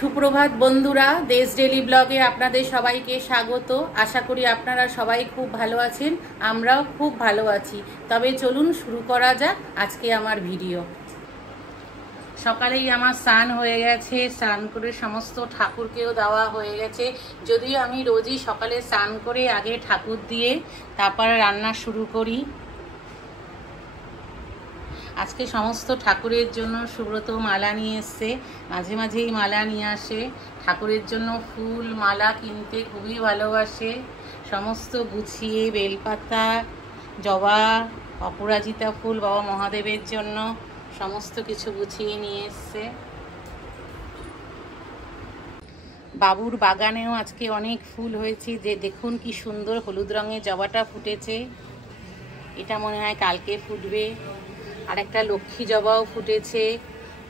সুপ্রভাত বন্ধুরা, দেশ ডেইলি ব্লগে আপনাদের সবাইকে স্বাগত। আশা করি আপনারা সবাই খুব ভালো আছেন, আমরাও খুব ভালো আছি। তবে চলুন শুরু করা যাক আজকে আমার ভিডিও। সকালেই আমার স্নান হয়ে গেছে, স্নান করে সমস্ত ঠাকুরকেও দেওয়া হয়ে গেছে। যদিও আমি রোজই সকালে স্নান করে আগে ঠাকুর দিয়ে তারপরে রান্না শুরু করি। আজকে সমস্ত ঠাকুরের জন্য সুব্রত মালা নিয়ে এসছে, মাঝে মাঝেই মালা নিয়ে আসে। ঠাকুরের জন্য ফুল মালা কিনতে খুবই ভালোবাসে। সমস্ত গুছিয়ে বেলপাতা, জবা, অপরাজিতা ফুল বাবা মহাদেবের জন্য সমস্ত কিছু গুছিয়ে নিয়ে এসছে। বাবুর বাগানেও আজকে অনেক ফুল হয়েছে, যে দেখুন কি সুন্দর হলুদ রঙের জবাটা ফুটেছে। এটা মনে হয় কালকে ফুটবে। আর একটা লক্ষ্মী জবাও ফুটেছে,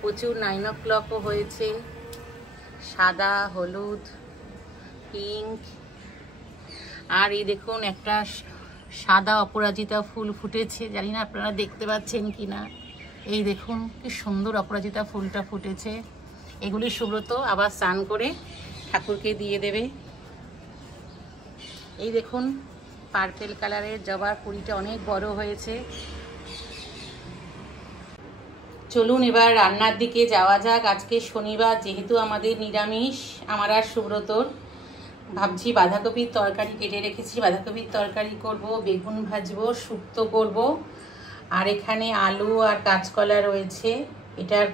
প্রচুর 9 o'clockও হয়েছে, সাদা, হলুদ, পিঙ্ক। আর এই দেখুন একটা সাদা অপরাজিতা ফুল ফুটেছে, জানি না আপনারা দেখতে পাচ্ছেন কি না। এই দেখুন কি সুন্দর অপরাজিতা ফুলটা ফুটেছে। এগুলি সুব্রত আবার স্নান করে ঠাকুরকে দিয়ে দেবে। এই দেখুন পার্পেল কালারের জবার কুড়িটা অনেক বড় হয়েছে। চলুন এবার রান্নার দিকে যাওয়া যাক। আজকে শনিবার, যেহেতু আমাদের নিরামিষ, আমার আর সুব্রতর। ভাবছি বাঁধাকপির তরকারি কেটে রেখেছি, বাঁধাকপির তরকারি করব, বেগুন ভাজবো, শুক্তো করব। আর এখানে আলু আর কাঁচকলা রয়েছে, এটার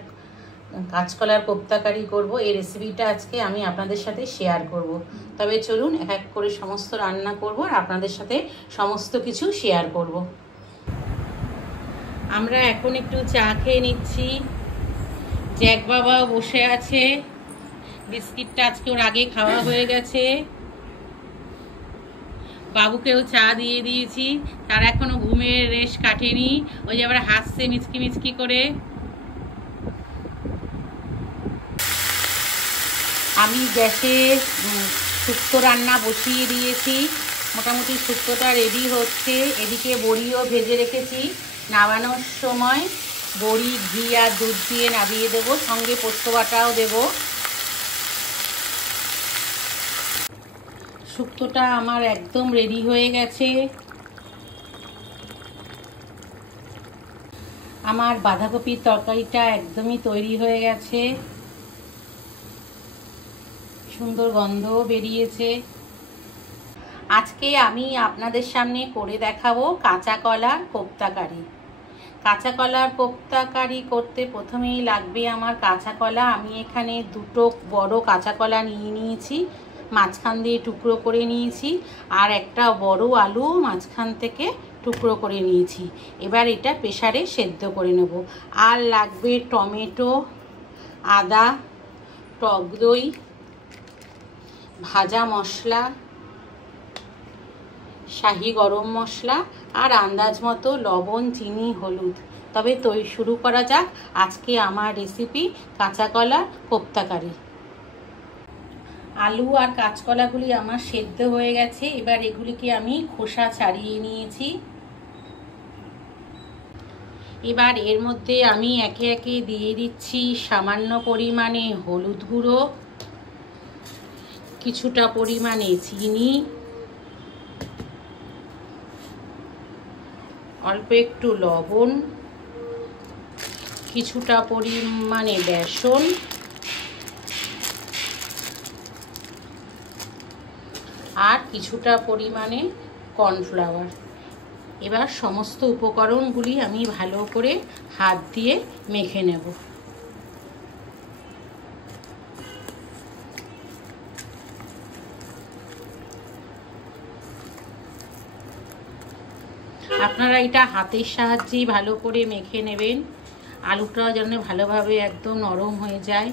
কাঁচকলার কোপ্তাকারি করব। এই রেসিপিটা আজকে আমি আপনাদের সাথে শেয়ার করব। তবে চলুন এক এক করে সমস্ত রান্না করব আর আপনাদের সাথে সমস্ত কিছু শেয়ার করব। আমরা এখন একটু চা খেয়ে নিচ্ছি। জ্যাক বাবা বসে আছে, বিস্কিটটা আজকে ওর আগে খাওয়া হয়ে গেছে। বাবুকেও চা দিয়ে দিয়েছি, তার এখনো ঘুমের রেশ কাটেনি, ওই যে আবার হাসছে মিচকি মিচকি করে। আমি গ্যাসে শুক্তো রান্না বসিয়ে দিয়েছি, মোটামুটি শুক্তোটা রেডি হচ্ছে। এদিকে বড়িও ভেজে রেখেছি, নামানোর সময় বড়ি ঘি আর দুধ দিয়ে নামিয়ে দেবো, সঙ্গে পোস্ত বাটাও দেবো। শুক্তোটা আমার একদম রেডি হয়ে গেছে। আমার বাঁধাকপির তরকারিটা একদমই তৈরি হয়ে গেছে, সুন্দর গন্ধও বেরিয়েছে। আজকে আমি আপনাদের সামনে করে দেখাবো কাঁচা কলার কোপ্তাকারি। কাঁচা কলার কোপ্তাকারি করতে প্রথমেই লাগবে আমার কাঁচা কলা। আমি এখানে দুটো বড় কাঁচা কলা নিয়ে নিয়েছি, মাঝখান দিয়ে টুকরো করে নিয়েছি। আর একটা বড় আলু মাঝখান থেকে টুকরো করে নিয়েছি। এবার এটা প্রেসারে সেদ্ধ করে নেব। আর লাগবে টমেটো, আদা, টক দই, ভাজা মশলা, শাহি গরম মশলা আর আন্দাজ মতো লবণ, চিনি, হলুদ। তবে শুরু করা যাক আজকে আমার রেসিপি কাঁচা কলা কোপ্তাকারি। আলু আর কাঁচকলাগুলি আমার সেদ্ধ হয়ে গেছে। এবার এগুলিকে আমি খোসা ছাড়িয়ে নিয়েছি। এবার এর মধ্যে আমি একে একে দিয়ে দিচ্ছি সামান্য পরিমাণে হলুদ গুঁড়ো, কিছুটা পরিমাণে চিনি, অল্প একটু লবণ, কিছুটা পরিমাণে বেসন আর কিছুটা পরিমাণে কর্নফ্লাওয়ার। এবার সমস্ত উপকরণগুলি আমি ভালো করে হাত দিয়ে মেখে নেব। আপনারা এটা হাতের সাহায্যেই ভালো করে মেখে নেবেন, আলুটাও যেন ভালোভাবে একদম নরম হয়ে যায়।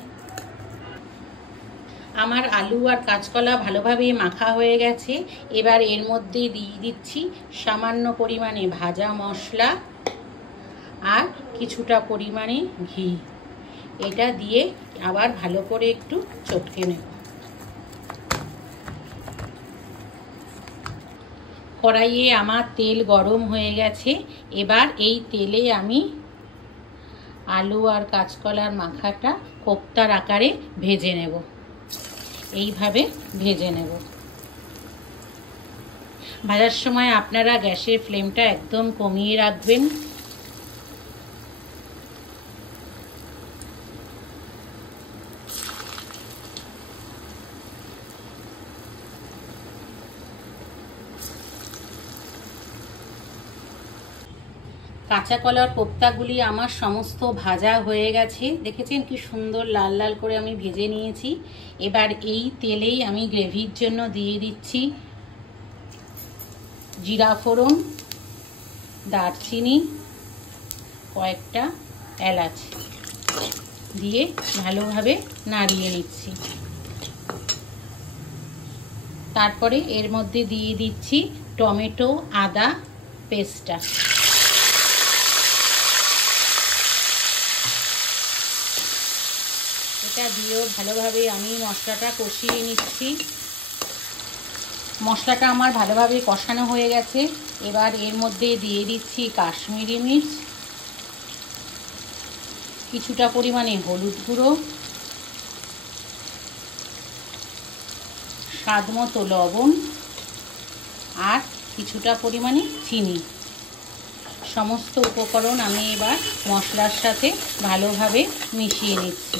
আমার আলু আর কাঁচকলা ভালোভাবে মাখা হয়ে গেছে। এবার এর মধ্যে দিয়ে দিচ্ছি সামান্য পরিমাণে ভাজা মশলা আর কিছুটা পরিমাণে ঘি। এটা দিয়ে আবার ভালো করে একটু চটকে নেব। কড়াইয়ে আমার তেল গরম হয়ে গেছে। এবার এই তেলে আমি আলু আর কাঁচকলার মাখাটা কোপ্তার আকারে ভেজে নেব। এইভাবে ভেজে নেব। ভাজার সময় আপনারা গ্যাসের ফ্লেমটা একদম কমিয়ে রাখবেন। কাঁচা কলার কোপ্তাগুলি আমার সমস্ত ভাজা হয়ে গেছে। দেখেছেন কি সুন্দর লাল লাল করে আমি ভেজে নিয়েছি। এবার এই তেলেই আমি গ্রেভির জন্য দিয়ে দিচ্ছি জিরা ফোড়ন, দারচিনি, কয়েকটা এলাচ দিয়ে ভালোভাবে নাড়িয়ে নিচ্ছি। তারপরে এর মধ্যে দিয়ে দিচ্ছি টমেটো আদা পেস্টটা। এটা দিয়েও ভালোভাবে আমি মশলাটা কষিয়ে নিচ্ছি। মশলাটা আমার ভালোভাবে কষানো হয়ে গেছে। এবার এর মধ্যে দিয়ে দিচ্ছি কাশ্মীরি মির্চ, কিছুটা পরিমাণে হলুদ গুঁড়ো, স্বাদ মতো লবণ আর কিছুটা পরিমাণে চিনি। সমস্ত উপকরণ আমি এবার মশলার সাথে ভালোভাবে মিশিয়ে নিচ্ছি।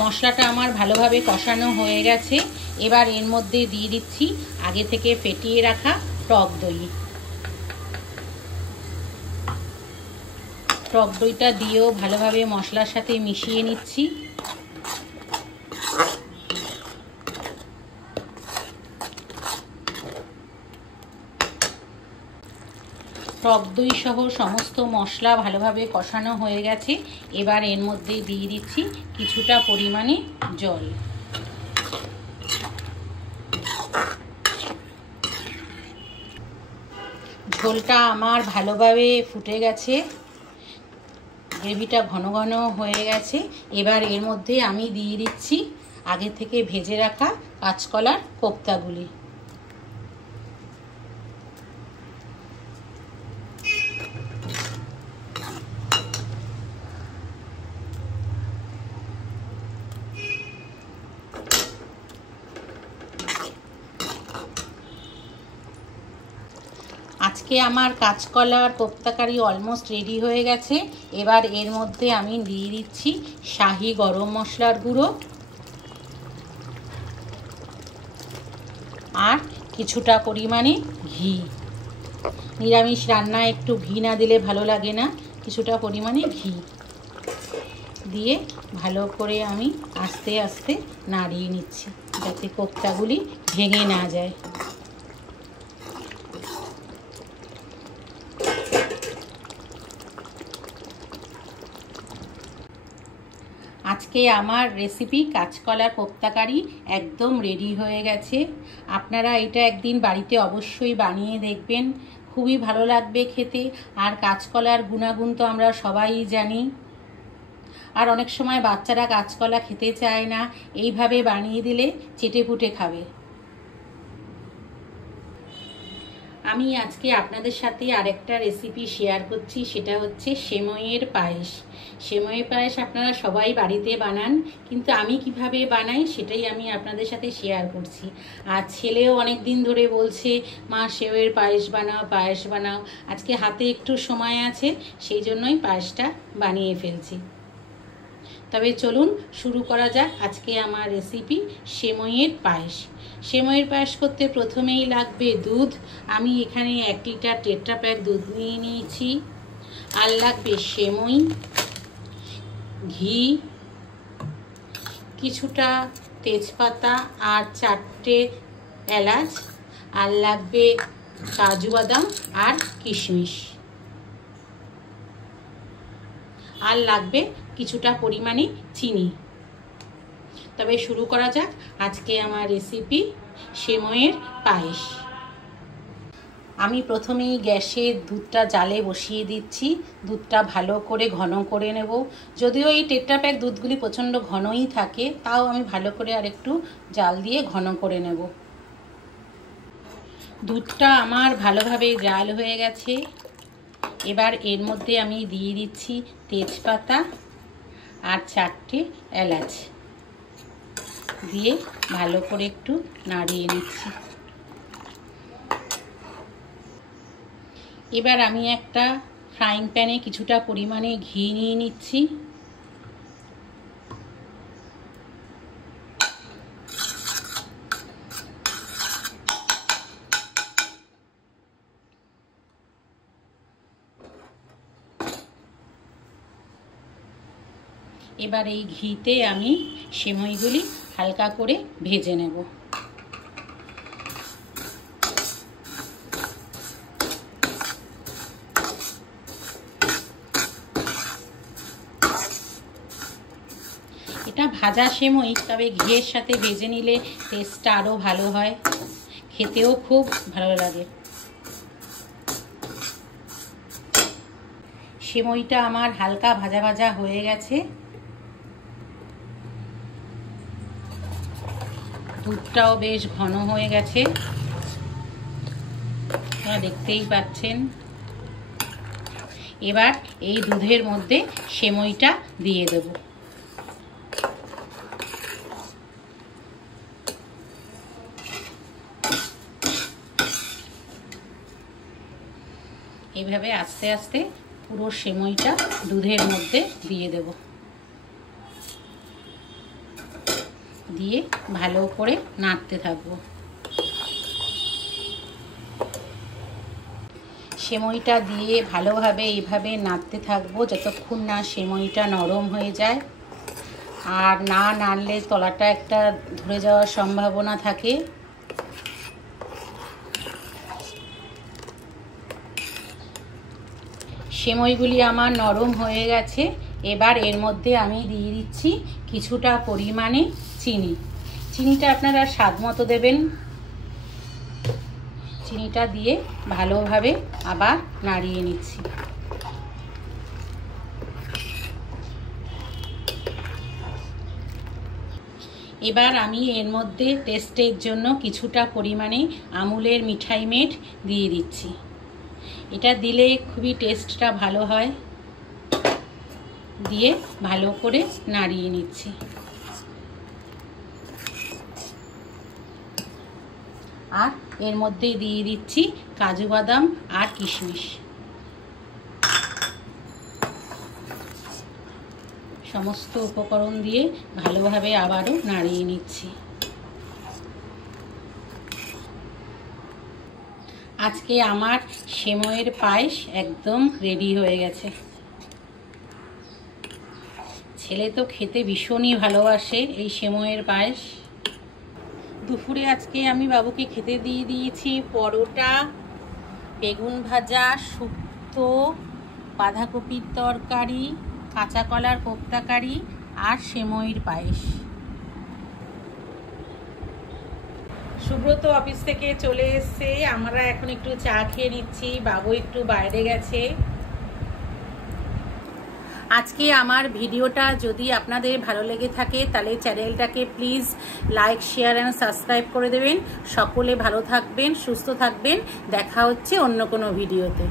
মশলাটা আমার ভালোভাবে কষানো হয়ে গেছে। এবার এর মধ্যে দিয়ে দিচ্ছি আগে থেকে ফেটিয়ে রাখা টক দই। টক দইটা দিয়েও ভালোভাবে মশলার সাথে মিশিয়ে নিচ্ছি। টক দই সহ সমস্ত মশলা ভালোভাবে কষানো হয়ে গেছে। এবার এর মধ্যে দিয়ে দিচ্ছি কিছুটা পরিমাণে জল। ঝোলটা আমার ভালোভাবে ফুটে গেছে, গ্রেভিটা ঘন ঘন হয়ে গেছে। এবার এর মধ্যে আমি দিয়ে দিচ্ছি আগে থেকে ভেজে রাখা কাঁচকলার কোপ্তাগুলি। আজকে আমার কাঁচকলার কোপ্তাকারি অলমোস্ট রেডি হয়ে গেছে। এবার এর মধ্যে আমি দিয়ে দিচ্ছি শাহি গরম মশলার গুঁড়ো আর কিছুটা পরিমাণে ঘি। নিরামিষ রান্নায় একটু ঘি না দিলে ভালো লাগে না। কিছুটা পরিমাণে ঘি দিয়ে ভালো করে আমি আস্তে আস্তে নাড়িয়ে নিচ্ছি যাতে কোপ্তাগুলি ভেঙে না যায়। আজকে আমার রেসিপি কাঁচকলার কোপ্তাকারি একদম রেডি হয়ে গেছে। আপনারা এটা একদিন বাড়িতে অবশ্যই বানিয়ে দেখবেন, খুবই ভালো লাগবে খেতে। আর কাঁচকলার গুণাগুণ তো আমরা সবাই জানি। আর অনেক সময় বাচ্চারা কাঁচকলা খেতে চায় না, এইভাবে বানিয়ে দিলে চেটেপুটে খাবে। আমি আজকে আপনাদের সাথে আরেকটা রেসিপি শেয়ার করছি, সেটা হচ্ছে সেমইয়ের পায়েস। সেমইয়ের পায়েস আপনারা সবাই বাড়িতে বানান, কিন্তু আমি কিভাবে বানাই সেটাই আমি আপনাদের সাথে শেয়ার করছি। আর ছেলেও অনেক দিন ধরে বলছে মা সেমইয়ের পায়েস বানাও, পায়েস বানাও। আজকে হাতে একটু সময় আছে, সেই জন্যই পায়েসটা বানিয়ে ফেলছি। তবে চলুন শুরু করা যাক আজকে আমার রেসিপি সেমইয়ের পায়েস। সেমইয়ের পায়েস করতে প্রথমেই লাগবে দুধ। আমি এখানে 1 লিটার টেট্রা প্যাক দুধ নিয়ে নিয়েছি। আর লাগবে সেমই, ঘি, কিছুটা তেজপাতা আর 4টে এলাচ, আর লাগবে কাজু বাদাম আর কিশমিশ, আর লাগবে কিছুটা পরিমাণে চিনি। তবে শুরু করা যাক আজকে আমার রেসিপি সেমইয়ের পায়েস। আমি প্রথমেই গ্যাসে দুধটা জালে বসিয়ে দিচ্ছি। দুধটা ভালো করে ঘন করে নেব। যদিও এই টেট্রা প্যাক দুধগুলি প্রচণ্ড ঘনই থাকে, তাও আমি ভালো করে আর একটু জাল দিয়ে ঘন করে নেব। দুধটা আমার ভালোভাবে জাল হয়ে গেছে। এবার এর মধ্যে আমি দিয়ে দিচ্ছি তেজপাতা আর 4টে এলাচ দিয়ে ভালো করে একটু নাড়িয়ে নিচ্ছি। এবার আমি একটা ফ্রাইং প্যানে কিছুটা পরিমাণে ঘি নিয়ে নিচ্ছি। এবার এই ঘিতে আমি সেমাইগুলি হালকা করে ভেজে নেব। এটা ভাজা সেমাই, তবে ঘিয়ের সাথে ভেজে নিলে টেস্টটা আরও ভালো হয়, খেতেও খুব ভালো লাগে। সেমাইটা আমার হালকা ভাজা ভাজা হয়ে গেছে। দুধটাও বেশ ঘন হয়ে গেছে, আপনারা দেখতেই পাচ্ছেন। এবার এই দুধের মধ্যে সেমাইটা দিয়ে দেব। এইভাবে আস্তে আস্তে পুরো সেমাইটা দুধের মধ্যে দিয়ে দেব, দিয়ে ভালো করে নাড়তে থাকবো। সেমাইটা দিয়ে ভালোভাবে এইভাবে নাড়তে থাকবো যতক্ষণ না সেমাইটা নরম হয়ে যায়। আর না নাড়লে তলাটা একটা ধরে যাওয়ার সম্ভাবনা থাকে। সেমাইগুলি আমার নরম হয়ে গেছে। এবার এর মধ্যে আমি দিয়ে দিচ্ছি কিছুটা পরিমাণে চিনি। চিনিটা আপনারা স্বাদ মতো দেবেন। চিনিটা দিয়ে ভালোভাবে আবার নাড়িয়ে নিচ্ছি। এবার আমি এর মধ্যে টেস্টের জন্য কিছুটা পরিমাণে আমুলের মিঠাই মেড দিয়ে দিচ্ছি। এটা দিলে খুবই টেস্টটা ভালো হয়। দিয়ে ভালো করে নাড়িয়ে নিচ্ছি। আর এর মধ্যে দিয়ে দিচ্ছি কাজু বাদাম আর কিশমিশ। সমস্ত উপকরণ দিয়ে ভালোভাবে আবারও নাড়িয়ে নিচ্ছি। আজকে আমার সেমাইয়ের পায়েস একদম রেডি হয়ে গেছে। ছেলে তো খেতে ভীষণই ভালোবাসে এই সেমাইয়ের পায়েস। দুপুরে আজকে আমি বাবুকে খেতে দিয়ে দিয়েছি পরোটা, বেগুন ভাজা, শুক্তো, বাঁধাকপির তরকারি, কাঁচা কলার কোপ্তাকারি আর সেমাইয়ের পায়েস। সুব্রত অফিস থেকে চলে এসছে, আমরা এখন একটু চা খেয়ে নিচ্ছি। বাবু একটু বাইরে গেছে। আজকে আমার ভিডিওটা যদি আপনাদের ভালো লেগে থাকে তাহলে চ্যানেলটাকে please like, share and subscribe করে দেবেন। সকলে ভালো থাকবেন, সুস্থ থাকবেন। দেখা হচ্ছে অন্য কোনো ভিডিওতে।